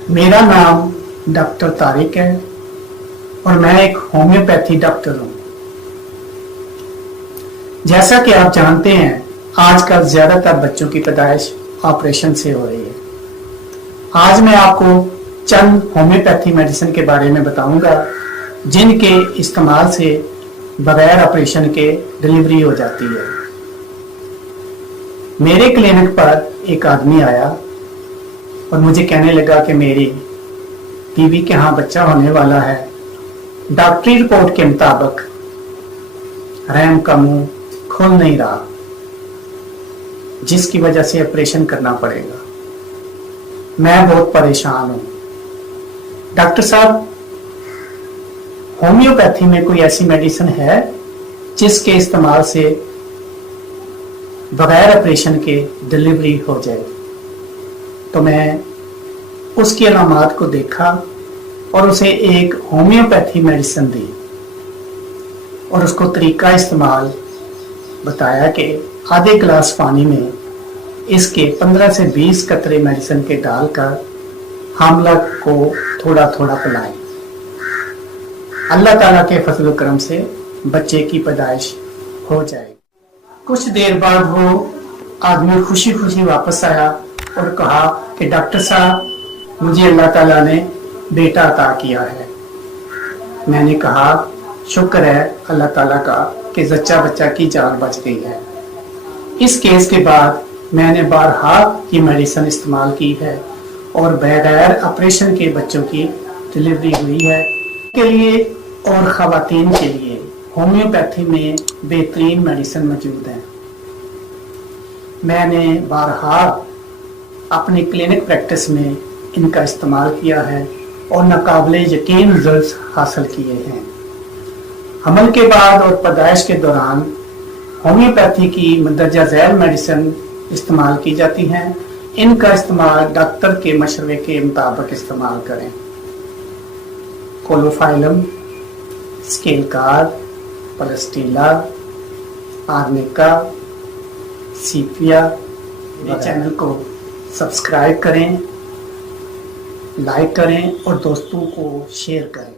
मेरा नाम डॉक्टर तारिक है और मैं एक होम्योपैथी डॉक्टर हूँ। जैसा कि आप जानते हैं, आजकल ज्यादातर बच्चों की पैदाइश ऑपरेशन से हो रही है। आज मैं आपको चंद होम्योपैथी मेडिसिन के बारे में बताऊंगा जिनके इस्तेमाल से बगैर ऑपरेशन के डिलीवरी हो जाती है। मेरे क्लिनिक पर एक आदमी आया और मुझे कहने लगा कि मेरी बीवी के यहाँ बच्चा होने वाला है। डॉक्टरी रिपोर्ट के मुताबिक रहम का मुंह खुल नहीं रहा, जिसकी वजह से ऑपरेशन करना पड़ेगा। मैं बहुत परेशान हूं। डॉक्टर साहब, होम्योपैथी में कोई ऐसी मेडिसिन है जिसके इस्तेमाल से बगैर ऑपरेशन के डिलीवरी हो जाए? तो मैं उसकी अलामात को देखा और उसे एक होम्योपैथी मेडिसिन दी और उसको तरीका इस्तेमाल बताया कि आधे गिलास पानी में इसके 15 से 20 कतरे मेडिसिन के डालकर हामला को थोड़ा थोड़ा पिलाएं। अल्लाह ताला के फजल करम से बच्चे की पैदाइश हो जाएगी। कुछ देर बाद वो आदमी खुशी खुशी वापस आया और कहा कि डॉक्टर साहब, मुझे अल्लाह ताला ने बेटा अता किया है। मैंने कहा शुक्र है अल्लाह ताला का कि जच्चा बच्चा की जान बच गई है। इस केस के बाद मैंने बारहा ये मेडिसिन इस्तेमाल की है और बगैर ऑपरेशन के बच्चों की डिलीवरी हुई है। के लिए और खवातीन के लिए होम्योपैथी में बेहतरीन मेडिसिन मौजूद है। मैंने बारहा अपनी क्लिनिक प्रैक्टिस में इनका इस्तेमाल किया है और नाकाबिले यकीन रिजल्ट्स हासिल किए हैं। हमल के बाद और पैदाइश के दौरान होम्योपैथी की मंदरजा झैल मेडिसिन इस्तेमाल की जाती हैं। इनका इस्तेमाल डॉक्टर के मशवरे के मुताबिक इस्तेमाल करें। कोलोफाइलम, स्केलकार, पलस्टीला, आर्निका, सीपिया। मेरे चैनल को सब्सक्राइब करें, लाइक करें और दोस्तों को शेयर करें।